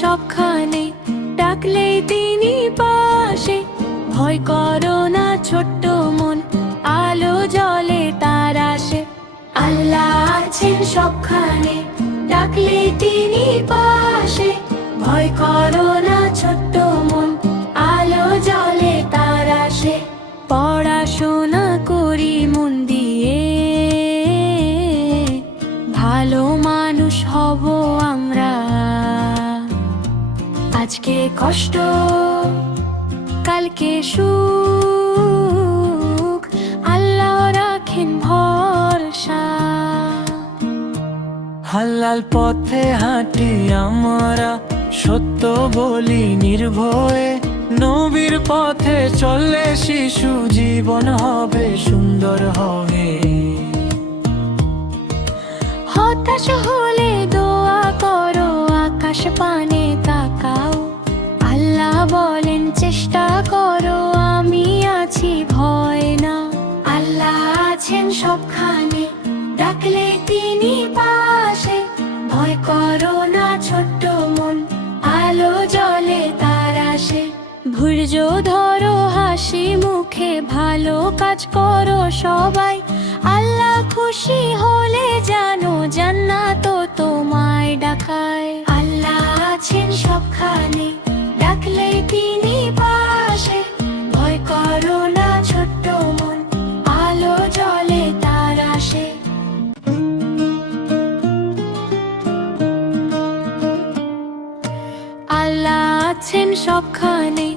সবখানে, ডাকলেই তিনি পাশে। ভয় করো না ছোট্ট মন, আলো জ্বলে তার আসে। আল্লাহ আছেন সবখানে, ডাকলেই তিনি পাশে। ভয় করো না ছোট্ট মন, আলো জ্বলে তার আসে। পড়াশোনা করি মন দিয়ে, ভালো মানুষ হব আমরা। আজকে কষ্ট, কালকে সুখ, আল্লাহ রাখেন ভরসা। হালাল পথে হাঁটি আমরা, সত্য বলি নির্ভয়ে। নবীর পথে চলে শিশু, জীবন হবে সুন্দর হবে। হতাশ হলে দোয়া করো, আকাশ পানে তাকাও। আল্লাহ বলেন চেষ্টা করো, আমি আছি ভয় না। আল্লাহ আছেন সবখানে, ডাকলে তিনি পাশে। ভয় করো না ছোট্ট মন, আলো জ্বলে তার আসে। ধৈর্য ধরো হাসি মুখে, ভালো কাজ করো সবাই। আল্লাহ খুশি হলে জানো জান্নাত তোমায় ডাকায়। আল্লাহ আছেন সবখানে, ডাকলেই তিনি পাশে। ভয় করো না ছোট্ট মন, আলো জ্বলে তার আসে। আল্লাহ আছেন সবখানে,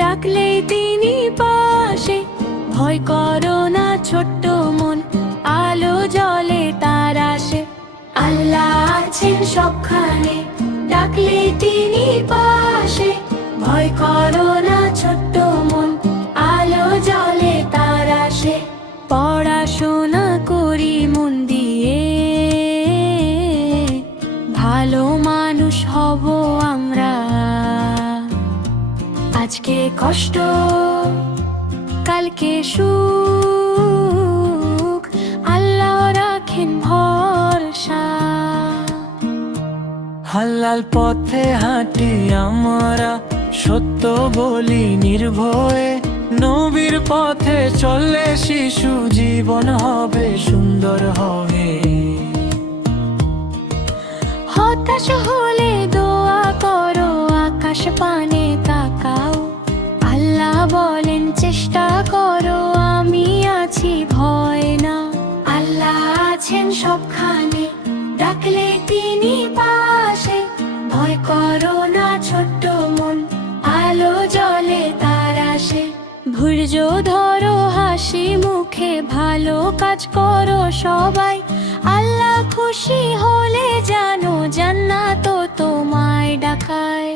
ডাকলেই তিনি পাশে। ভয় করো না ছোট্ট মন, আলো জ্বলে তার আসে। আল্লাহ আছেন সবখানে, ডাকলেই তিনি পাশে। ভয় করো না ছোট্ট মন, আলো জ্বলে তার আসে। পড়াশোনা করি মন দিয়ে, ভালো মানুষ হব আমরা। আজকে কষ্ট, কালকে সুখ, আল্লাহ রাখেন ভরসা। হালাল পথে হাঁটি আমরা, সত্য বলি নির্ভয়ে। নবীর পথে চলে শিশু, জীবন হবে সুন্দর হবে। হতাশ হলে দোয়া করো, আকাশ পানে তাকাও। আল্লাহ বলেন চেষ্টা করো, আমি আছি ভয় না। আল্লাহ আছেন সবখানে, ডাকলে তিনি পাশে। ভয় করো না ছোট্ট মন, আলো জ্বলে তার আসে। ধৈর্য ধরো হাসি মুখে, ভালো কাজ করো সবাই। আল্লাহ খুশি হলে জানো জান্নাত তোমায় ডাকায়।